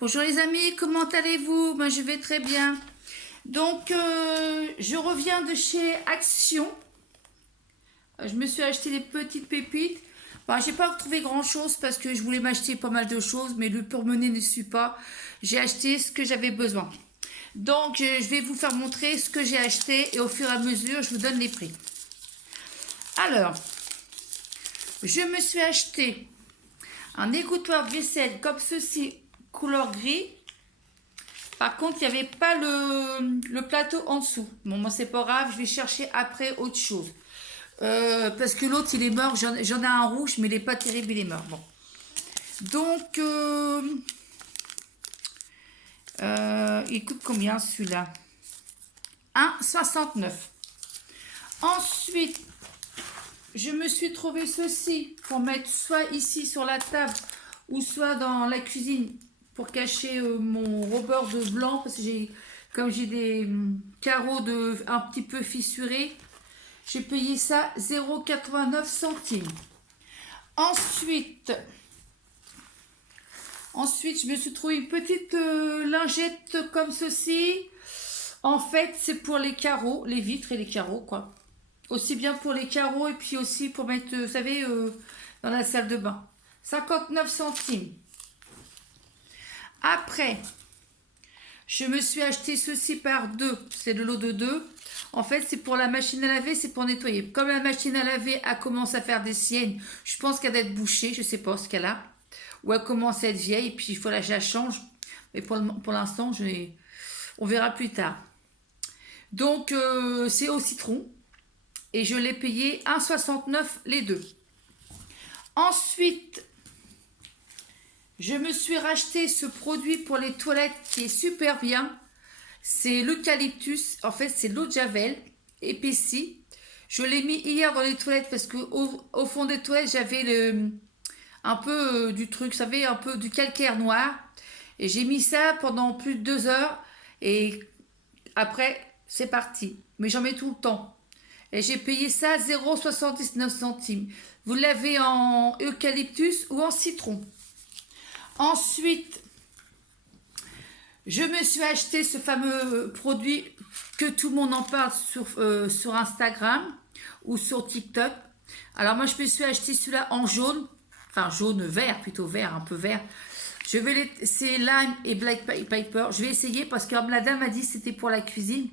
Bonjour les amis, comment allez-vous? Moi je vais très bien. Donc je reviens de chez Action. Je me suis acheté des petites pépites. Bon, j'ai pas trouvé grand chose parce que je voulais m'acheter pas mal de choses, mais le porte-monnaie ne suit pas. J'ai acheté ce que j'avais besoin. Donc je vais vous faire montrer ce que j'ai acheté et au fur et à mesure je vous donne les prix. Alors, je me suis acheté un égouttoir de vaisselle comme ceci, couleur gris. Par contre, il n'y avait pas le plateau en dessous. Bon, moi, c'est pas grave, je vais chercher après autre chose. Parce que l'autre, il est mort. J'en ai un rouge, mais il n'est pas terrible, il est mort. Bon. Donc, il coûte combien celui-là? 1,69. Ensuite, je me suis trouvé ceci pour mettre soit ici sur la table ou soit dans la cuisine pour cacher mon rebord de blanc parce que comme j'ai des carreaux un petit peu fissurés, j'ai payé ça 0,89 centimes. Ensuite, je me suis trouvé une petite lingette comme ceci. En fait, c'est pour les carreaux, les vitres et les carreaux, quoi. Aussi bien pour les carreaux et puis aussi pour mettre, vous savez, dans la salle de bain. 59 centimes. Après, je me suis acheté ceci par deux. C'est le lot de deux. En fait, c'est pour la machine à laver, c'est pour nettoyer. Comme la machine à laver a commencé à faire des siennes, je pense qu'elle doit être bouchée, je ne sais pas ce qu'elle a. Ou elle commence à être vieille, et puis il faut que je la change. Mais pour l'instant, on verra plus tard. Donc, c'est au citron. Et je l'ai payé 1,69 les deux. Ensuite, je me suis racheté ce produit pour les toilettes qui est super bien. C'est l'eucalyptus. En fait, c'est l'eau de javel épaissie. Je l'ai mis hier dans les toilettes parce que au fond des toilettes, j'avais un peu du truc, vous savez, un peu du calcaire noir. Et j'ai mis ça pendant plus de 2 heures. Et après, c'est parti. Mais j'en mets tout le temps. Et j'ai payé ça 0,79 centimes. Vous l'avez en eucalyptus ou en citron. Ensuite, je me suis acheté ce fameux produit que tout le monde en parle sur Instagram ou sur TikTok. Alors moi, je me suis acheté celui-là en jaune. Enfin, jaune, vert, plutôt vert, un peu vert. C'est lime et black pepper. Je vais essayer parce que comme la dame a dit c'était pour la cuisine.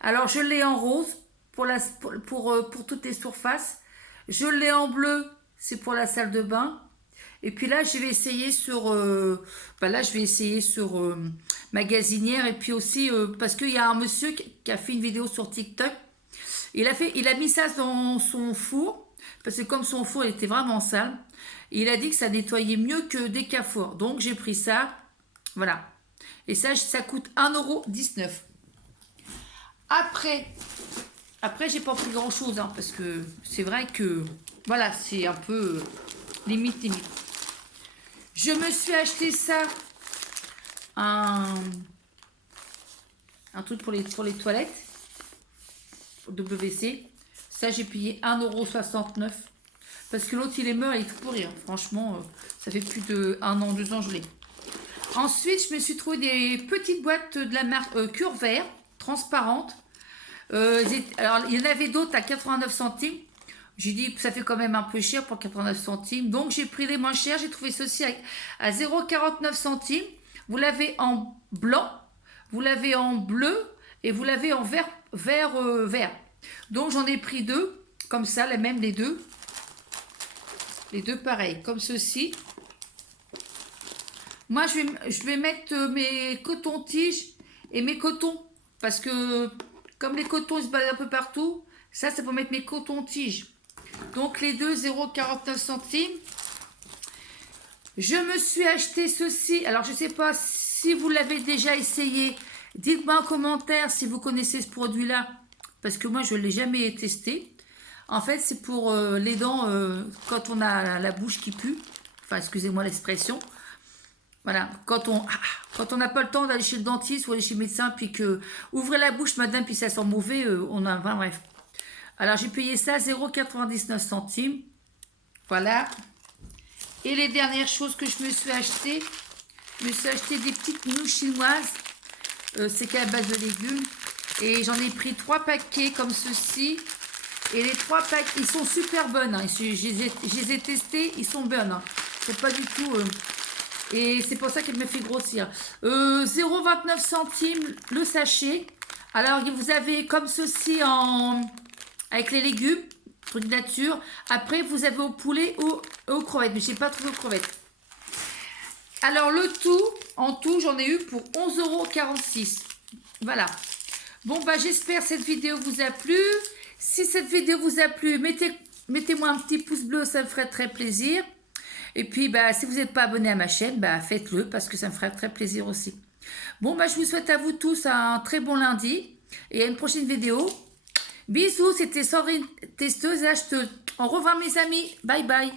Alors, je l'ai en rose pour toutes les surfaces. Je l'ai en bleu, c'est pour la salle de bain. Et puis là, je vais essayer sur Magasinière. Et puis aussi, parce qu'il y a un monsieur qui a fait une vidéo sur TikTok. Il a mis ça dans son four. Parce que comme son four il était vraiment sale. Il a dit que ça nettoyait mieux que des Carrefour. Donc, j'ai pris ça. Voilà. Et ça coûte 1,19 €. Après, j'ai pas pris grand chose, hein, parce que c'est vrai que, voilà, c'est un peu limite. Je me suis acheté ça, un truc pour les toilettes, WC. Ça, j'ai payé 1,69 €. Parce que l'autre, il est mort, il est tout pourri. Hein. Franchement, ça fait plus de 1 an, 2 ans, je l'ai. Ensuite, je me suis trouvé des petites boîtes de la marque Curvert, transparentes. Alors, il y en avait d'autres à 89 centimes. J'ai dit que ça fait quand même un peu cher pour 89 centimes. Donc, j'ai pris les moins chers. J'ai trouvé ceci à 0,49 centimes. Vous l'avez en blanc, vous l'avez en bleu et vous l'avez en vert. Donc, j'en ai pris deux, comme ça, les deux. Les deux pareils, comme ceci. Moi, je vais mettre mes cotons-tiges et mes cotons. Parce que comme les cotons ils se baladent un peu partout, ça pour mettre mes cotons-tiges. Donc les deux 0,49 centimes. Je me suis acheté ceci. Alors je ne sais pas si vous l'avez déjà essayé. Dites-moi en commentaire si vous connaissez ce produit-là. Parce que moi je ne l'ai jamais testé. En fait c'est pour les dents quand on a la bouche qui pue. Enfin excusez-moi l'expression. Voilà, quand on n'a pas le temps d'aller chez le dentiste ou aller chez le médecin, puis que ouvrez la bouche, madame, puis ça sent mauvais, enfin, bref. Alors j'ai payé ça 0,99 centimes. Voilà. Et les dernières choses que je me suis achetées, Je me suis acheté des petites nouilles chinoises. C'est qu'à base de légumes. Et j'en ai pris 3 paquets comme ceci. Et les 3 paquets, ils sont super bonnes. Hein. Je les ai testés, ils sont bonnes. Hein. C'est pas du tout... Et c'est pour ça qu'elle me fait grossir. 0,29 centimes le sachet. Alors, vous avez comme ceci avec les légumes, truc de nature. Après, vous avez au poulet ou aux crevettes. Mais je n'ai pas trouvé aux crevettes. Alors, le tout, en tout, j'en ai eu pour 11,46 €. Voilà. Bon, bah, j'espère que cette vidéo vous a plu. Si cette vidéo vous a plu, mettez-moi un petit pouce bleu, ça me ferait très plaisir. Et puis, bah, si vous n'êtes pas abonné à ma chaîne, bah, faites-le parce que ça me ferait très plaisir aussi. Bon, bah, je vous souhaite à vous tous un très bon lundi et à une prochaine vidéo. Bisous, c'était Sandrine, testeuse et acheteuse. Au revoir mes amis, bye bye.